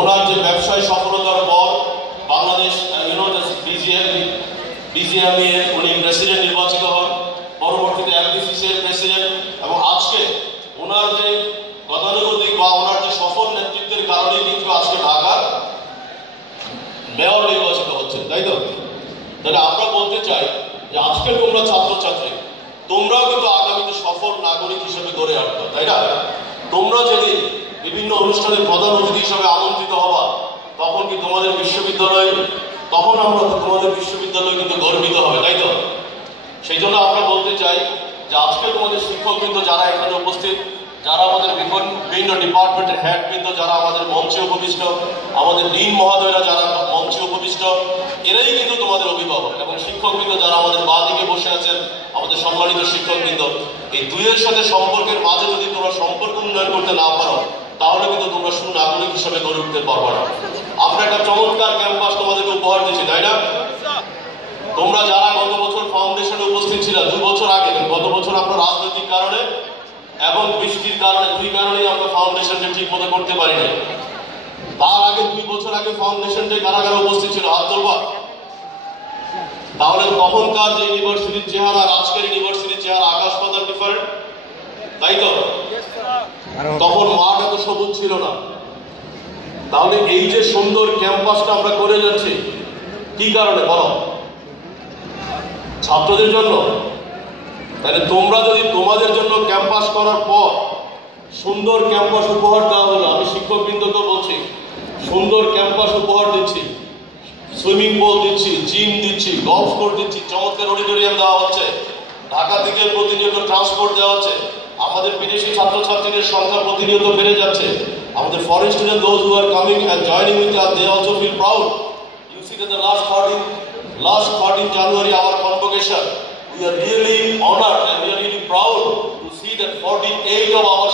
ওনার যে ব্যবসায় সফলতার পর বাংলাদেশ বিজিএমই এর উনি প্রেসিডেন্ট নির্বাচিত হন, পরবর্তীতে এফবিসিসি এর প্রেসিডেন্ট, এবং আজকে ওনার যে গতানুগতিক বা ওনার যে সফল নেতৃত্বের কারণে কিন্তু আজকে ঢাকার মেয়র নির্বাচিত হচ্ছে, তাই তো? তাহলে আমরা বলতে চাই যে আজকে তোমরা ছাত্রছাত্রী, তোমরাও কিন্তু আগামীতে সফল নাগরিক হিসেবে গড়ে আসবে, তাই না? তোমরা যেদিন বিভিন্ন অনুষ্ঠানে প্রধান অতিথি হিসেবে আমন্ত্রিত হবা, তখন কি তোমাদের বিশ্ববিদ্যালয় কিন্তু গর্বিত হবে, তাই তো? সেই জন্য আমরা বলতে চাই যে আজকে তোমাদের শিক্ষক কিন্তু যারা এখানে উপস্থিত, যারা আমাদের বিভিন্ন ডিপার্টমেন্টের হেড কিন্তু যারা আমাদের মঞ্চে উপবিষ্ট, আমাদের ডিন মহোদয়রা যারা মঞ্চে উপবিষ্ট, এরাই কিন্তু তোমাদের অভিভাবক, এবং শিক্ষকবৃন্দ যারা আমাদের বাঁ দিকে বসে আছেন, আমাদের সম্মানিত শিক্ষকবৃন্দ। এই দুইয়ের সাথে সম্পর্কের মাঝে যদি তোমরা সম্পর্ক উন্নয়ন করতে না পারো, তাহলে কিন্তু তোমরা সুনাগরিক হিসেবে গড়ে উঠতে পারবে না। আমরা একটা চমৎকার ক্যাম্পাস তোমাদেরকে উপহার দিচ্ছি, তাই না? তোমরা যারা গত বছর ফাউন্ডেশনে উপস্থিত ছিল 2 বছর আগে, গত বছর আমরা রাজনৈতিক কারণে এবং বৃষ্টির কারণে, দুই কারণেই আমরা ফাউন্ডেশনটা ঠিক মতো করতে পারি না। তার আগে 2 বছর আগে ফাউন্ডেশনটা কারাগারে উপস্থিত ছিল, হাত তুলবা। তাহলে তখনকার যে ইউনিভার্সিটির চেহারা আর আজকের ইউনিভার্সিটির চেহারা আকাশ পাতাল ডিফারেন্ট, তাই তো? তখন মাঠ এত সবুজ ছিল না। তাহলে এই যে সুন্দর ক্যাম্পাসটা আমরা করে যাচ্ছি, কি কারণে বলো? ছাত্রদের জন্য। তাহলে তোমরা যদি তোমাদের জন্য ক্যাম্পাস করার পর সুন্দর ক্যাম্পাস উপহার দেওয়া হলো, আমি শিক্ষকবৃন্দকে বলছি সুন্দর ক্যাম্পাস উপহার দিচ্ছি, সুইমিং পুল দিচ্ছি, জিম দিচ্ছি, গলফ কোর্স দিচ্ছি, চমৎকার অডিটোরিয়াম দেওয়া হচ্ছে, ঢাকা থেকে প্রতিনিয়ত ট্রান্সপোর্ট দেওয়া হচ্ছে, আমাদের বিদেশি ছাত্রছাত্রীদের সংখ্যা প্রতিনিয়ত বেড়ে যাচ্ছে, আমাদের foreign student those who are coming and joining with us, they also feel proud. You see that the last 13 January our convocation, we are really honored and we are really proud to see that 48 of our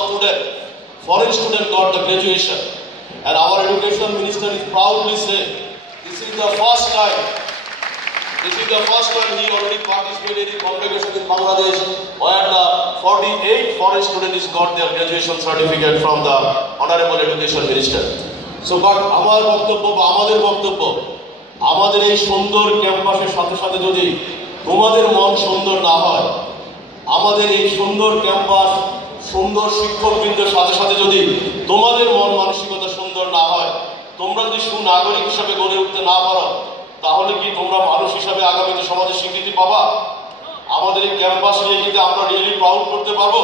foreign students got the graduation, and our education minister is proudly saying this is the first time he already participated in convocation in Bangladesh where the 48 foreign students got their graduation certificate from the honorable education minister. So but আমাদের বক্তব্য, আমাদের এই সুন্দর ক্যাম্পাসের সাথে সাথে যদি তোমাদের মন সুন্দর না হয়, আমাদের এই সুন্দর ক্যাম্পাস, সুন্দর শিক্ষকবৃন্দের সাথে সাথে যদি তোমাদের মন মানসিকতা সুন্দর না হয়, তোমরা যদি সুনাগরিক হিসাবে গড়ে উঠতে না পারো, তাহলে কি তোমরা মানুষ হিসাবে আগামীতে সমাজে স্বীকৃতি পাবা? আমাদের এই ক্যাম্পাস নিয়ে কিন্তু আমরা রিয়েলি প্রাউড করতে পারবো?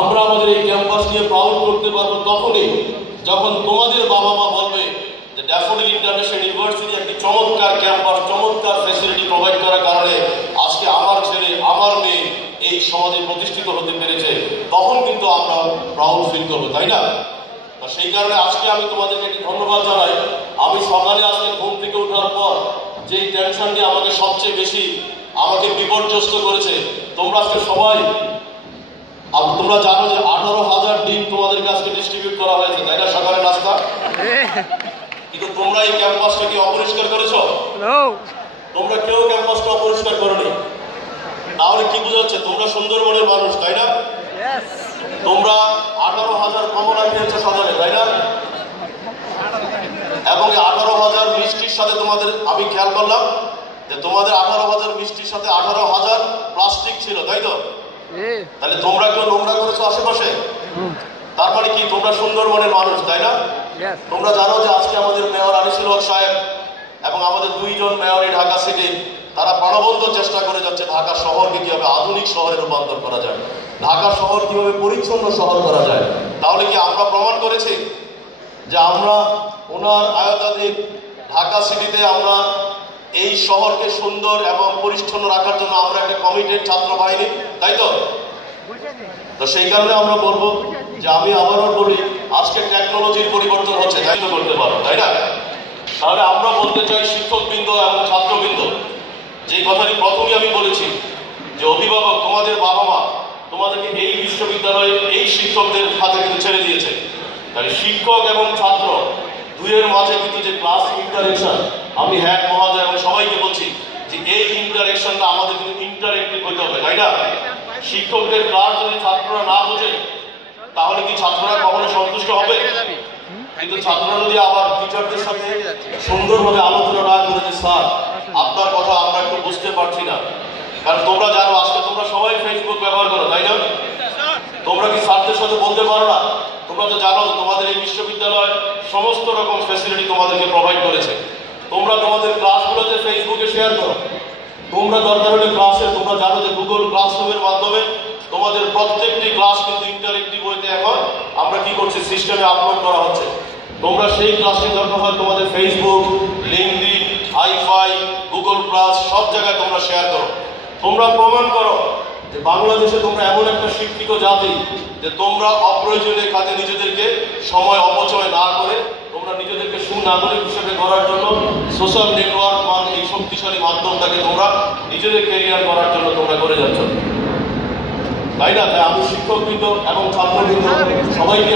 আমরা আমাদের এই ক্যাম্পাস নিয়ে প্রাউড করতে পারবো তখনই যখন তোমাদের বাবা মা বলবে যে ড্যাফোডিল ইন্টারন্যাশনাল ইউনিভার্সিটি একটি চমৎকার ক্যাম্পাস, চমৎকার ফ্যাসিলিটি প্রোভাইড করার কারণে আজকে আমার ছেলে, আমার মেয়ে এই সমাজে প্রতিষ্ঠিত হতে পেরেছে, তখন কিন্তু আমরা প্রাউড ফিল করবো, তাই না? সেই কারণে আজকে আমি তোমাদেরকে একটি ধন্যবাদ জানাই। আমি সকালে আজকে ঘুম থেকে ওঠার পর যে টেনশনটি আমাকে সবচেয়ে বেশি আমাকে বিপর্যস্ত করেছে, তোমরা আজকে সবাই তোমরা জানো যে 18,000 ডিম তোমাদেরকে আজকে ডিস্ট্রিবিউট করা হয়েছে, তাই না? সকালে নাস্তা। কিন্তু তোমরা এই ক্যাম্পাসটা কি অপরিষ্কার করেছো? তোমরা কেউ ক্যাম্পাসটা অপরিষ্কার করোনি। তাহলে কি বোঝাচ্ছে? তোমরা সুন্দরবনের মানুষ, তাই না? তোমরা 18,000 কমলা খেয়েছো সকালে, তাই না? এবং 18,000 মিষ্টির সাথে তোমাদের, আমি খেয়াল করলাম যে তোমাদের 18,000 মিষ্টির সাথে 18,000 প্লাস্টিক ছিল, তাই তো? তাহলে তোমরা কেউ নোংরা করেছো আশেপাশে? তার মানে কি তোমরা সুন্দরবনের মানুষ, তাই না? তোমরা জানো যে আজকে আমাদের মেয়র আনিসুল হক সাহেব এবং আমাদের 2 জন মেয়রই ঢাকা সিটি, তারা প্রাণবন্ত চেষ্টা করে যাচ্ছে ঢাকা শহরকে কিভাবে আধুনিক শহরে রূপান্তর করা যায়, ঢাকা শহর কিভাবে পরিচ্ছন্ন শহর করা যায়। তাহলে কি আমরা প্রমাণ করেছি যে আমরা ওনার আয়তাধীন ঢাকা সিটিতে আমরা এই শহরকে সুন্দর এবং পরিচ্ছন্ন রাখার জন্য আমরা একটা কমিটেড ছাত্র বাহিনী, তাই তো? তো সেই কারণে আমরা বলবো যে আমি আবারও বলি, আজকে টেকনোলজির পরিবর্তন হচ্ছে, তাই তো করতে পারো, তাই না? তাহলে আমরা বলতে চাই শিক্ষকবৃন্দ এবং ছাত্রবৃন্দ, যে কথাটি প্রথমেই আমি বলেছি যে অভিভাবক, তোমাদের বাবা মা তোমাদেরকে এই বিশ্ববিদ্যালয়ে এই শিক্ষকদের হাতে কিন্তু ছেড়ে দিয়েছে। তাহলে শিক্ষক এবং ছাত্র দুইয়ের মাঝে কিন্তু যে ক্লাস ইন্টারেকশন, আমি হেড মহোদয় এবং সবাইকে বলছি যে এই ইন্টারেকশনটা আমাদের কিন্তু ইন্টারেক্টিভ হতে হবে, তাই না? শিক্ষকদের ক্লাস যদি ছাত্ররা না বোঝে, তাহলে কি ছাত্ররা কখনো সন্তুষ্ট হবে? কিন্তু ছাত্ররা যদি আবার টিচারদের সাথে সুন্দরভাবে আলোচনা না করে যে স্যার আপনার কথা আমরা একটু বুঝতে পারছি না, কারণ তোমরা জানো আজকে তোমরা সবাই ফেসবুক ব্যবহার করো, তাই না? তোমরা কি স্যারদের সাথে বলতে পারো না? তোমরা তো জানো তোমাদের এই বিশ্ববিদ্যালয় সমস্ত রকম ফ্যাসিলিটি তোমাদেরকে প্রোভাইড করেছে। তোমরা তোমাদের ক্লাসগুলোতে ফেসবুকে শেয়ার করো। তোমরা দরকার হলে ক্লাসে তোমরা জানো যে গুগল ক্লাসরুমের মাধ্যমে তোমাদের প্রত্যেকটি ক্লাস কিন্তু ইন্টারেক্টিভ ওয়েতে এখন আমরা কি করছি সিস্টেমে আপলোড করা হচ্ছে। তোমরা সেই ক্লাসে দরকার হয় তোমাদের Facebook, LinkedIn, hi5, Google plus সব জায়গায় তোমরা শেয়ার করো। তোমরা প্রমাণ করো যে বাংলাদেশে তোমরা এমন একটা শিক্ষিত জাতি যে তোমরা অপ্রয়োজনীয় কাজে নিজেদেরকে সময় অপচয় না করে তোমরা নিজেদেরকে সুনাগরিক হিসেবে করার জন্য সোশ্যাল নেটওয়ার্ক মানে এই শক্তিশালী মাধ্যমটাকে তোমরা নিজেদের ক্যারিয়ার করার জন্য তোমরা করে যাচ্ছ, তাই না? তাই আমি শিক্ষকবৃন্দ এবং ছাত্রবৃন্দ সবাইকে